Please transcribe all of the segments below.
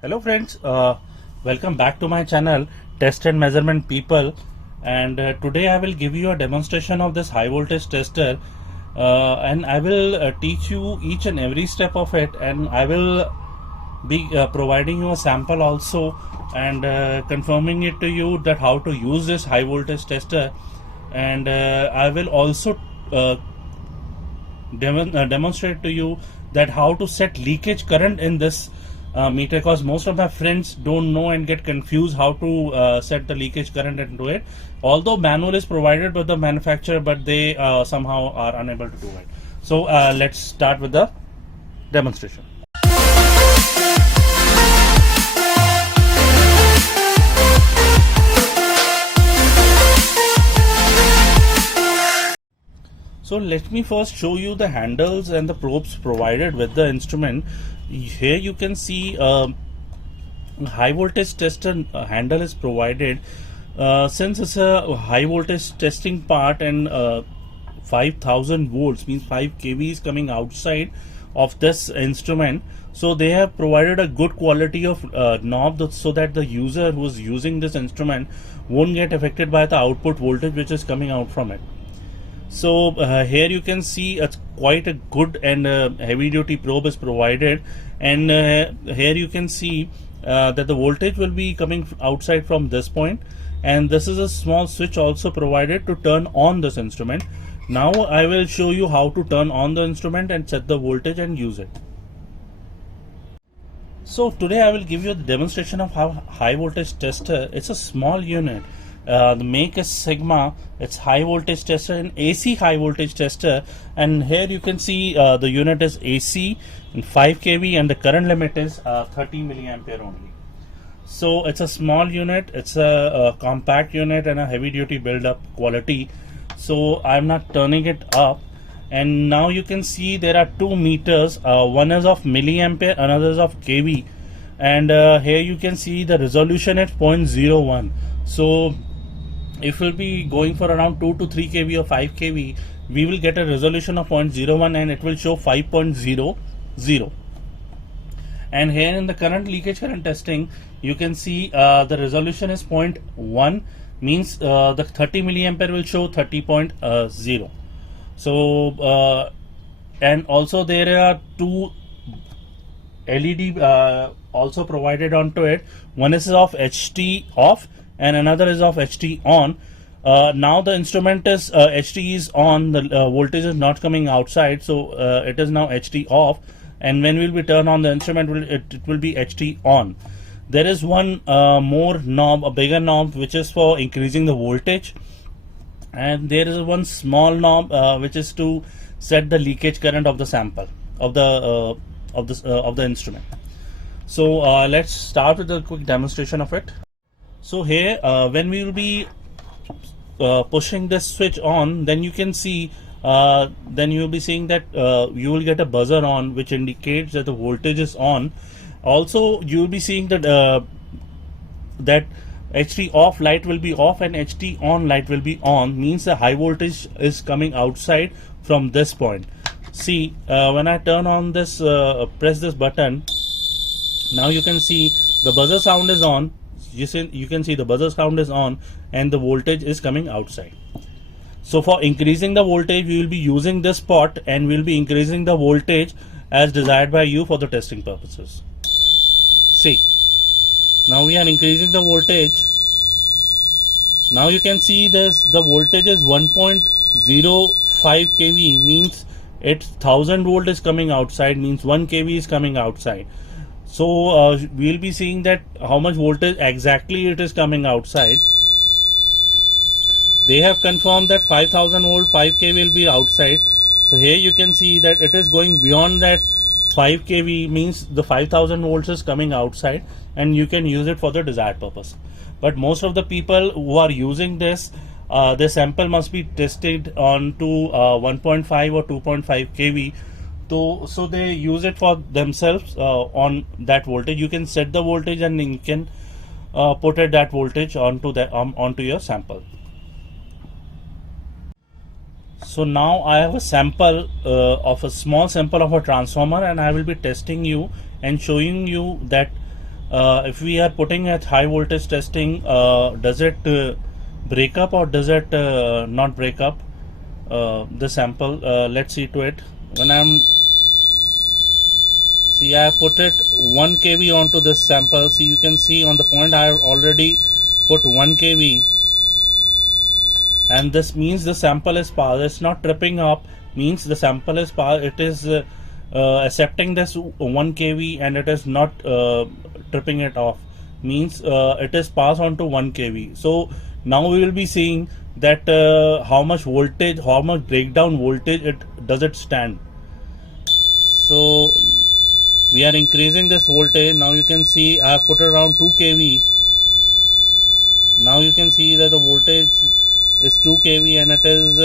Hello friends, welcome back to my channel Test and Measurement People, and today I will give you a demonstration of this high voltage tester, and I will teach you each and every step of it, and I will be providing you a sample also, and confirming it to you that how to use this high voltage tester, and I will also demonstrate to you that how to set leakage current in this meter, because most of my friends don't know and get confused how to set the leakage current into it, although manual is provided by the manufacturer, but they somehow are unable to do it. So let's start with the demonstration. So let me first show you the handles and the probes provided with the instrument. Here you can see high voltage tester handle is provided. Since it's a high voltage testing part, and 5000 volts means 5 kV is coming outside of this instrument, so they have provided a good quality of knob so that the user who is using this instrument won't get affected by the output voltage which is coming out from it. So here you can see quite a good and heavy duty probe is provided, and here you can see that the voltage will be coming outside from this point, and this is a small switch also provided to turn on this instrument. Now I will show you how to turn on the instrument and set the voltage and use it. So today I will give you the demonstration of how high voltage tester. It's a small unit. The make is Sigma. It's high voltage tester and AC high voltage tester, and here you can see the unit is AC and 5 kV, and the current limit is 30 milliampere only. So it's a small unit, it's a compact unit and a heavy duty build up quality. So I'm not turning it up, and now you can see there are two meters, one is of milliampere, another is of kV, and here you can see the resolution at 0.01. so if we'll be going for around 2 to 3 kV or 5 kV, we will get a resolution of 0.01 and it will show 5.00. And here in the current leakage current testing, you can see the resolution is 0.1, means the 30 milliampere will show 30.0. So and also there are two LED also provided onto it. One is of HT off and another is of HT on. Now the instrument is HT is on, the voltage is not coming outside, so it is now HT off, and when we'll be turn on the instrument, it will be HT on. There is one more knob, a bigger knob, which is for increasing the voltage, and there is one small knob which is to set the leakage current of the sample of the instrument. So let's start with a quick demonstration of it. So here when we will be pushing this switch on, then you can see then you will be seeing that you will get a buzzer on, which indicates that the voltage is on. Also you will be seeing that that HT off light will be off and HT on light will be on, means the high voltage is coming outside from this point. See, when I turn on this, press this button, now you can see the buzzer sound is on. You can see the buzzer sound is on and the voltage is coming outside. So for increasing the voltage, we will be using this pot and we will be increasing the voltage as desired by you for the testing purposes. See, now we are increasing the voltage. Now you can see this, the voltage is 1.05 kV, means it's 1000 volt is coming outside, means 1 kV is coming outside. So we'll be seeing that how much voltage exactly it is coming outside. They have confirmed that 5000 volt 5 kV will be outside. So here you can see that it is going beyond that 5 kV, means the 5000 volts is coming outside, and you can use it for the desired purpose. But most of the people who are using this, the sample must be tested on to 1.5 or 2.5 kV. So they use it for themselves on that voltage. You can set the voltage and you can put that voltage onto your sample. So now I have a sample of a small sample of a transformer, and I will be testing you and showing you that if we are putting at high voltage testing, does it break up or does it not break up the sample? Let's see to it. When I'm see, I have put it 1 kV onto this sample. See, you can see on the point I have already put 1 kV, and this means the sample is passed. It's not tripping up, means the sample is passed. It is accepting this 1 kV and it is not tripping it off, means it is passed on to 1 kV. So now we will be seeing that how much voltage, how much breakdown voltage does it stand. So we are increasing this voltage. Now you can see I have put around 2 kV. Now you can see that the voltage is 2 kV and it is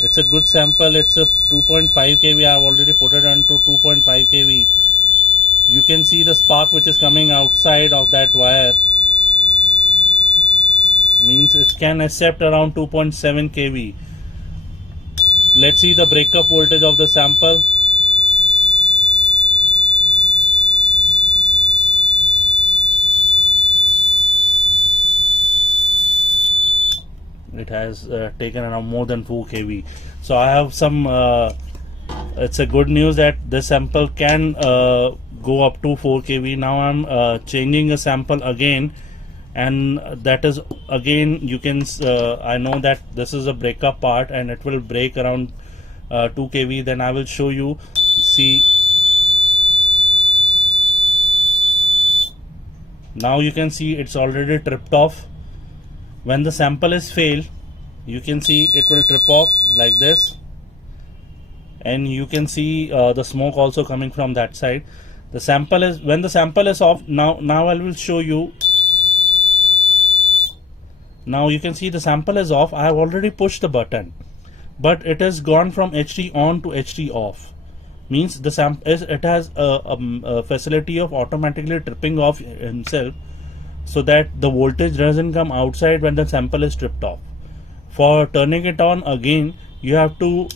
it's a good sample. It's a 2.5 kV. I have already put it onto 2.5 kV. You can see the spark which is coming outside of that wire, means it can accept around 2.7 kV. Let's see the breakup voltage of the sample. It has taken around more than 4 kV. So I have some it's a good news that this sample can go up to 4 kV. Now I'm changing a sample again, and that is again, you can I know that this is a breakup part and it will break around 2 kV. Then I will show you. See, now you can see it's already tripped off. When the sample is failed, you can see it will trip off like this, and you can see the smoke also coming from that side. The sample is, when the sample is off, now I will show you. Now you can see the sample is off. I have already pushed the button, but it has gone from HT on to HT off, means the sample is, it has a facility of automatically tripping off himself, so that the voltage doesn't come outside when the sample is stripped off. For turning it on again, you have to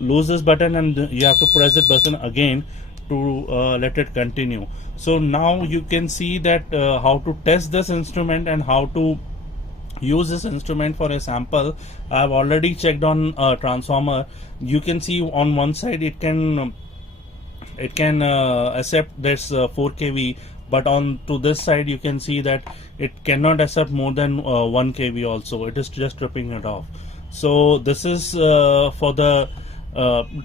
lose this button and you have to press it button again to let it continue. So now you can see that how to test this instrument and how to use this instrument for a sample. I have already checked on a transformer. You can see on one side it can accept this 4 kV, but on to this side you can see that it cannot accept more than 1 kV also. It is just tripping it off. So this is for the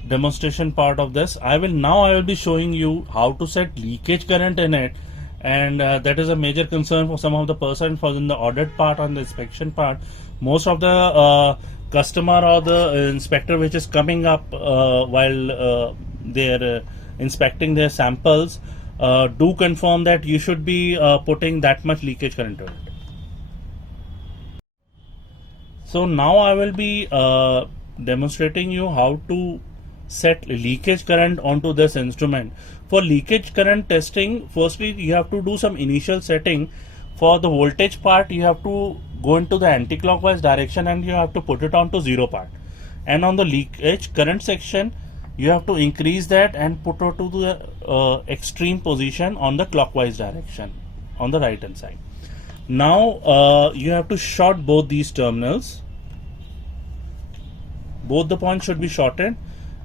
demonstration part of this. I will be showing you how to set leakage current in it, and that is a major concern for some of the person for in the audit part, on the inspection part. Most of the customer or the inspector which is coming up while they're inspecting their samples do confirm that you should be putting that much leakage current to it. So now I will be demonstrating you how to set leakage current onto this instrument. For leakage current testing, firstly you have to do some initial setting. For the voltage part, you have to go into the anti-clockwise direction and you have to put it onto 0 part. And on the leakage current section, you have to increase that and put it to the extreme position on the clockwise direction on the right hand side. Now you have to short both these terminals. Both the points should be shorted,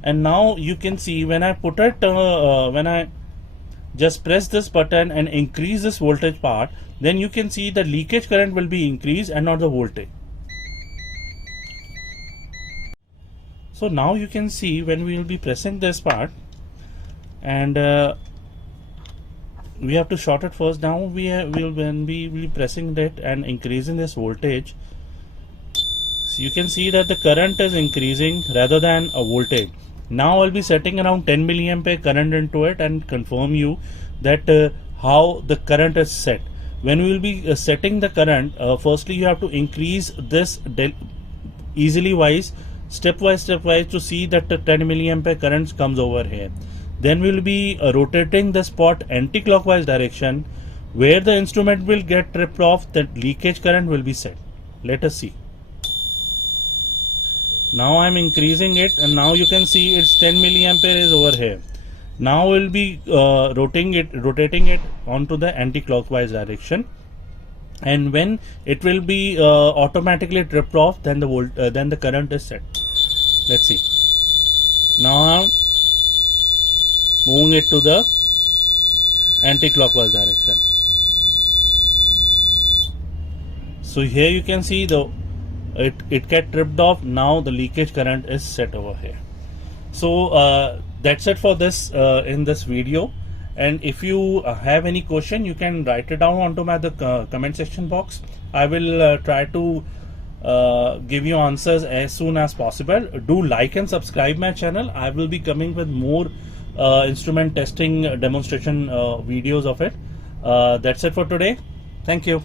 and now you can see when I put it when I just press this button and increase this voltage part, then you can see the leakage current will be increased and not the voltage. So now you can see when we will be pressing this part, and we have to short it first. Now when we will be pressing that and increasing this voltage, so you can see that the current is increasing rather than a voltage. Now I'll be setting around 10 milliampere current into it and confirm you that how the current is set. When we will be setting the current, firstly you have to increase this easily wise, stepwise to see that the 10 milliampere current comes over here. Then we will be rotating the spot anti-clockwise direction. Where the instrument will get tripped off, that leakage current will be set. Let us see. Now I am increasing it, and now you can see it's 10 milliampere is over here. Now we'll be rotating it onto the anti-clockwise direction, and when it will be automatically tripped off, then the current is set. Let's see. Now I'm moving it to the anti-clockwise direction. So here you can see it get tripped off. Now the leakage current is set over here. So that's it for this in this video. And if you have any question, you can write it down onto the comment section box. I will try to give you answers as soon as possible. Do like and subscribe my channel. I will be coming with more instrument testing demonstration videos of it. That's it for today. Thank you.